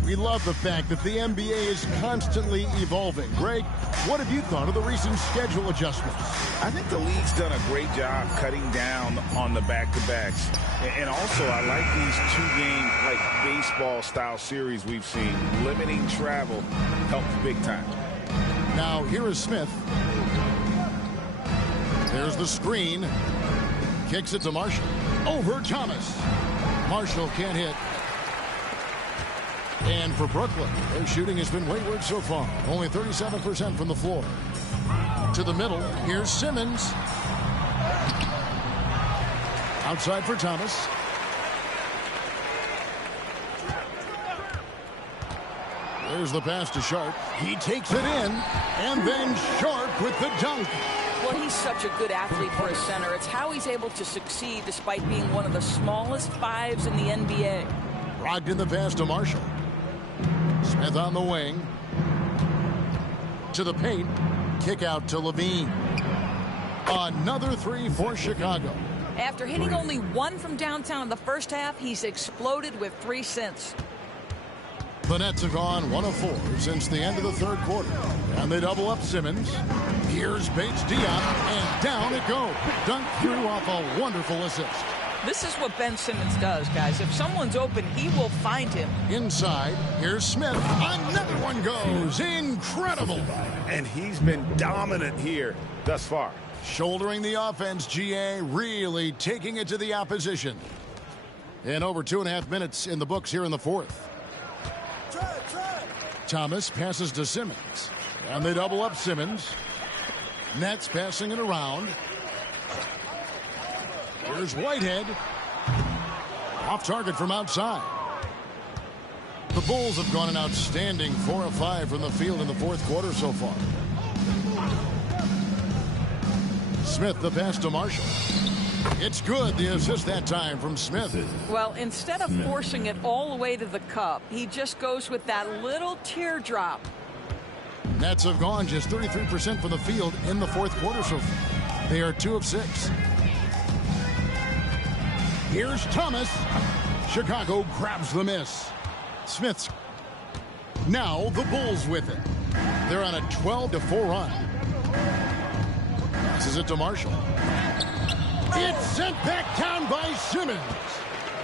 We love the fact that the NBA is constantly evolving. Greg, what have you thought of the recent schedule adjustments? I think the league's done a great job cutting down on the back-to-backs. And also, I like these 2-game, like baseball-style series we've seen. Limiting travel helps big time. Now, here is Smith. There's the screen. Kicks it to Marshall. Over Thomas. Marshall can't hit. And for Brooklyn, their shooting has been wayward so far. Only 37% from the floor. To the middle, here's Simmons. Outside for Thomas. There's the pass to Sharp. He takes it in, and then Sharp with the dunk. Well, he's such a good athlete for a center. It's how he's able to succeed despite being one of the smallest 5s in the NBA. Brogdon the pass to Marshall. Smith on the wing. To the paint. Kick out to LaVine. Another 3 for Chicago. After hitting only 1 from downtown in the first half, he's exploded with 3 since. The Nets have gone 1 of 4 since the end of the third quarter. And they double up Simmons. Here's Bates-Diop, and down it goes. Dunk through off a wonderful assist. This is what Ben Simmons does, guys. If someone's open, he will find him. Inside, here's Smith. Another one goes. Incredible. And he's been dominant here thus far. Shouldering the offense, GA, really taking it to the opposition. And over 2.5 minutes in the books here in the fourth. Thomas passes to Simmons. And they double up Simmons. Nets passing it around. Here's Whitehead. Off target from outside. The Bulls have gone an outstanding 4 of 5 from the field in the fourth quarter so far. Smith the pass to Marshall. It's good. The assist that time from Smith. Well, instead of forcing it all the way to the cup, he just goes with that little teardrop. Nets have gone just 33% from the field in the fourth quarter so far. They are 2 of 6. Here's Thomas. Chicago grabs the miss. Smith's Now the Bulls with it. They're on a 12-4 run. Passes it to Marshall. It's sent back down by Simmons.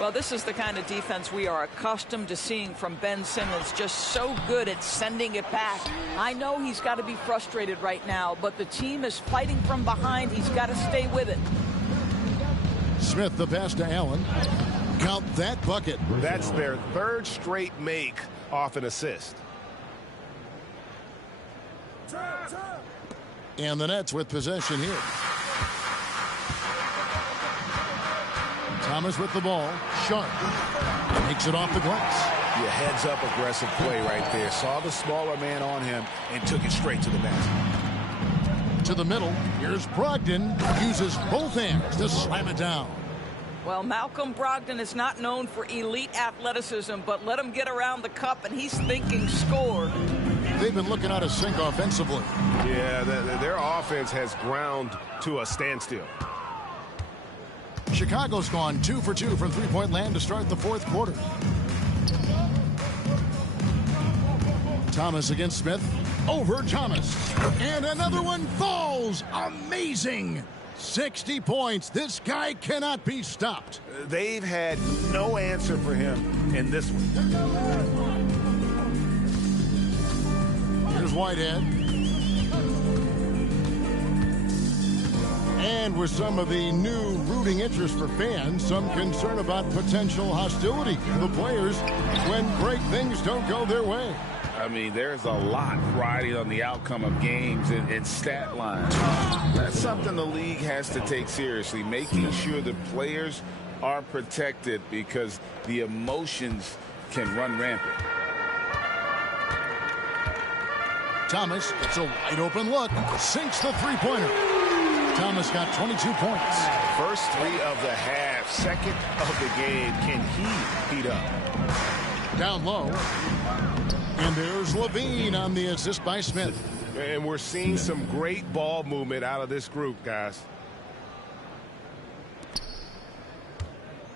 Well, this is the kind of defense we are accustomed to seeing from Ben Simmons, just so good at sending it back. I know he's got to be frustrated right now, but the team is fighting from behind. He's got to stay with it. Smith, the pass to Allen. Count that bucket. That's their third straight make off an assist. And the Nets with possession here. Thomas with the ball. Sharp makes it off the glass. Yeah, heads-up aggressive play right there. Saw the smaller man on him and took it straight to the basket. To the middle. Here's Brogdon. Uses both hands to slam it down. Well, Malcolm Brogdon is not known for elite athleticism, but let him get around the cup, and he's thinking score. They've been looking out of sync offensively. Yeah, their offense has ground to a standstill. Chicago's gone 2 for 2 from three-point land to start the fourth quarter. Thomas against Smith. Over Thomas. And another one falls. Amazing. 60 points. This guy cannot be stopped. They've had no answer for him in this one. Here's Whitehead. And with some of the new rooting interest for fans, some concern about potential hostility to the players when great things don't go their way. I mean, there's a lot riding on the outcome of games and stat lines. That's something the league has to take seriously, making sure the players are protected because the emotions can run rampant. Thomas gets a wide open look, sinks the three-pointer. Thomas got 22 points. First three of the half, second of the game. Can he heat up? Down low. And there's Levine on the assist by Smith. And we're seeing some great ball movement out of this group, guys.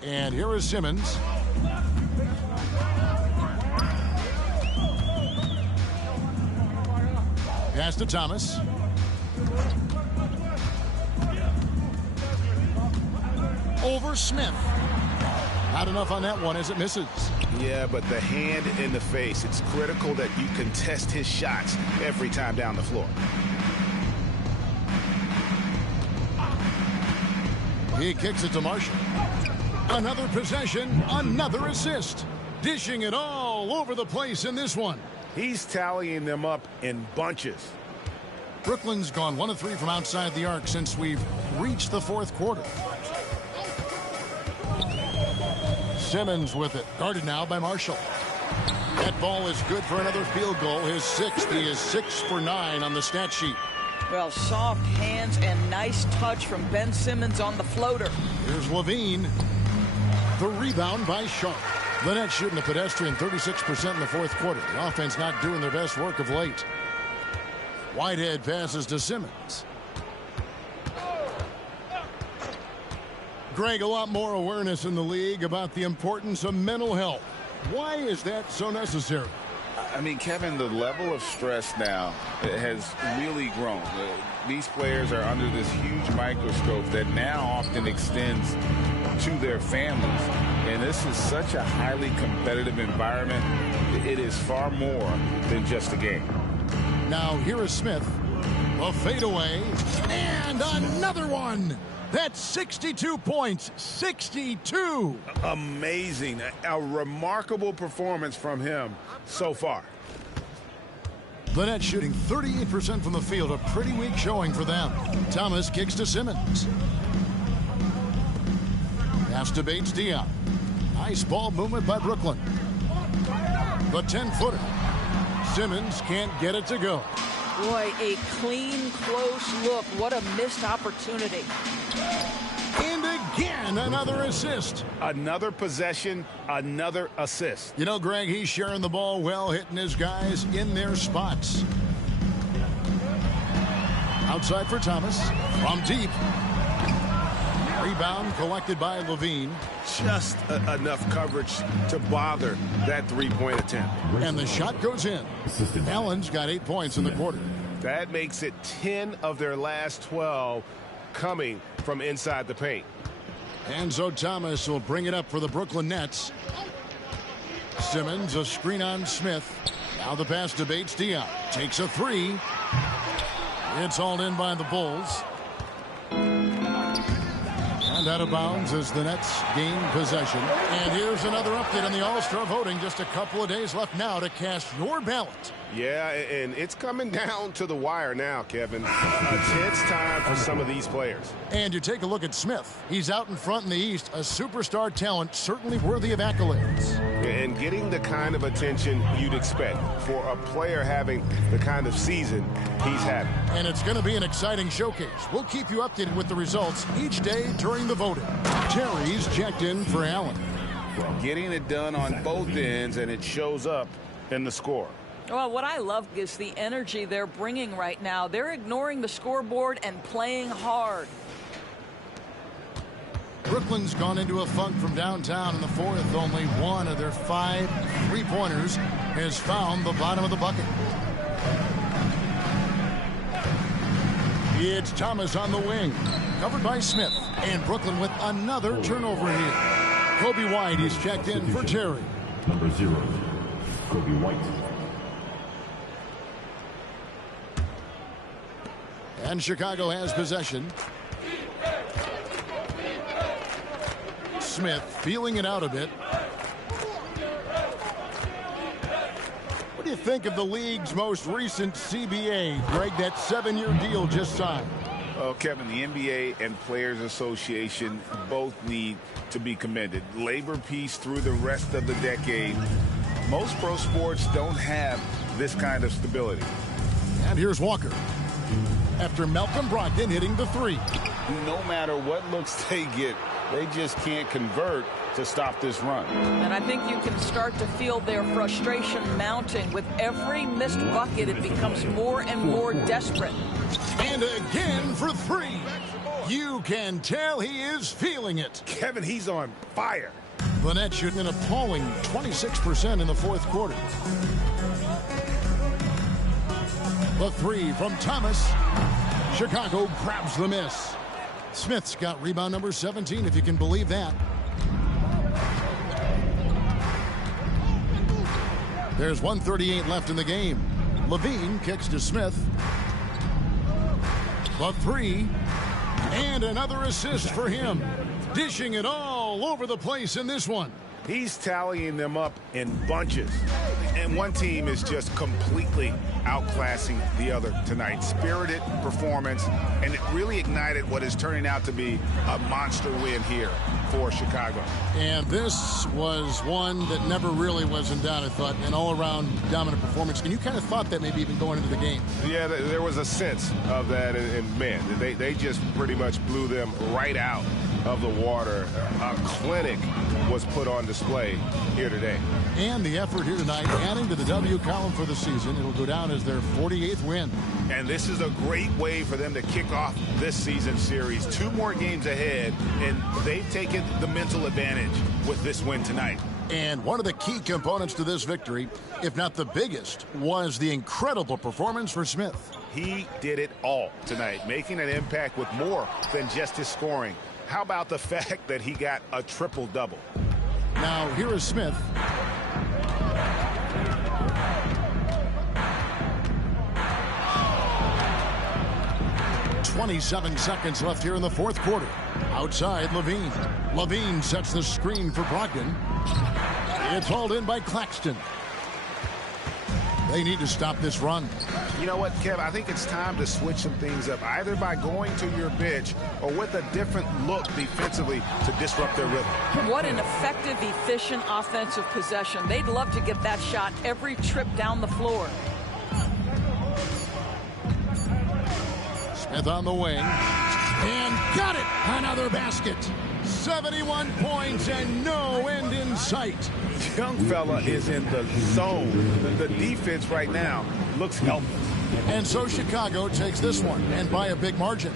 And here is Simmons. Pass to Thomas. Over Smith. Not enough on that one as it misses. Yeah, but the hand in the face, it's critical that you contest his shots every time down the floor. He kicks it to Marshall. Another possession, another assist. Dishing it all over the place in this one. He's tallying them up in bunches. Brooklyn's gone 1 of 3 from outside the arc since we've reached the fourth quarter. Simmons with it. Guarded now by Marshall. That ball is good for another field goal. His sixth. He is 6 for 9 on the stat sheet. Well, soft hands and nice touch from Ben Simmons on the floater. Here's Levine. The rebound by Sharp. The Nets shooting a pedestrian 36% in the fourth quarter. The offense not doing their best work of late. Whitehead passes to Simmons. Greg, a lot more awareness in the league about the importance of mental health. Why is that so necessary? I mean, Kevin, the level of stress now has really grown. These players are under this huge microscope that now often extends to their families. And this is such a highly competitive environment. It is far more than just a game. Now here is Smith. A fadeaway. And another one. That's 62 points. 62. Amazing. A remarkable performance from him so far. The Nets shooting 38% from the field. A pretty weak showing for them. Thomas kicks to Simmons. Pass to Bates Diop. Nice ball movement by Brooklyn. The 10-footer. Simmons can't get it to go. Boy, a clean, close look. What a missed opportunity. And again, another assist. Another possession, another assist. You know, Greg, he's sharing the ball well, hitting his guys in their spots. Outside for Thomas. From deep. Rebound collected by Levine. Just enough coverage to bother that three-point attempt. And the shot goes in. Allen's got 8 points in the quarter. That makes it 10 of their last 12 coming from inside the paint. Enzo Thomas will bring it up for the Brooklyn Nets. Simmons, a screen on Smith. Now the pass to Bates Diop. Takes a three. It's hauled in by the Bulls. And out of bounds as the Nets gain possession. And here's another update on the All-Star voting. Just a couple of days left now to cast your ballot. Yeah, and it's coming down to the wire now, Kevin. A tense time for some of these players. And you take a look at Smith. He's out in front in the East, a superstar talent, certainly worthy of accolades. And getting the kind of attention you'd expect for a player having the kind of season he's having. And it's going to be an exciting showcase. We'll keep you updated with the results each day during the voting. Terry's checked in for Allen. Getting it done on both ends, and it shows up in the score. Well, what I love is the energy they're bringing right now. They're ignoring the scoreboard and playing hard. Brooklyn's gone into a funk from downtown in the fourth. Only one of their 5 3-pointers has found the bottom of the bucket. It's Thomas on the wing, covered by Smith. And Brooklyn with another turnover here. Kobe White is checked in for Terry. Number 0, Kobe White. And Chicago has possession. Smith feeling it out a bit. What do you think of the league's most recent CBA, Greg, that 7-year deal just signed? Oh, Kevin, the NBA and Players Association both need to be commended. Labor peace through the rest of the decade. Most pro sports don't have this kind of stability. And here's Walker. After Malcolm Brogdon hitting the three. No matter what looks they get, they just can't convert to stop this run. And I think you can start to feel their frustration mounting. With every missed bucket, it becomes more and more desperate. And again for three. You can tell he is feeling it. Kevin, he's on fire. The Nets shooting an appalling 26% in the fourth quarter. The three from Thomas. Chicago grabs the miss. Smith's got rebound number 17, if you can believe that. There's 1:38 left in the game. Levine kicks to Smith. The three. And another assist for him. Dishing it all over the place in this one. He's tallying them up in bunches. And one team is just completely outclassing the other tonight. Spirited performance, and it really ignited what is turning out to be a monster win here for Chicago. And this was one that never really was in doubt, I thought. An all-around dominant performance. And you kind of thought that maybe even going into the game. Yeah, there was a sense of that. And man, they just pretty much blew them right out of the water. A clinic was put on display here today. And the effort here tonight, adding to the W column for the season. It'll go down as their 48th win. And this is a great way for them to kick off this season series. 2 more games ahead, and they've taken the mental advantage with this win tonight. And one of the key components to this victory, if not the biggest, was the incredible performance for Smith. He did it all tonight, making an impact with more than just his scoring. How about the fact that he got a triple-double? Now, here is Smith. "27 seconds left here in the fourth quarter. Outside, Levine. Levine sets the screen for Brogdon. It's hauled in by Claxton. They need to stop this run. You know what, Kev? I think it's time to switch some things up, either by going to your bench or with a different look defensively to disrupt their rhythm. What an effective, efficient offensive possession. They'd love to get that shot every trip down the floor. Smith on the wing. And got it! Another basket. 71 points and no end in sight. Young fella is in the zone. The defense right now looks helpless. And so Chicago takes this one, and by a big margin.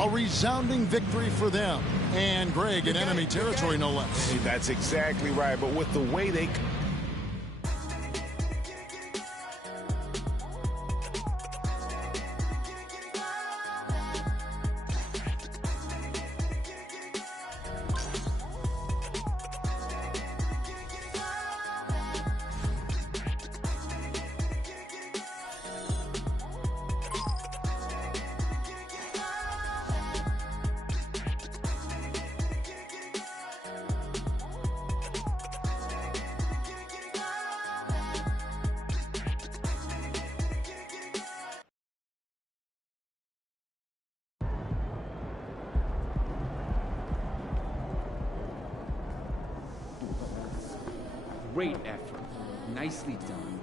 A resounding victory for them. And Greg in enemy territory, no less. That's exactly right. But with the way they... Great effort. Nicely done.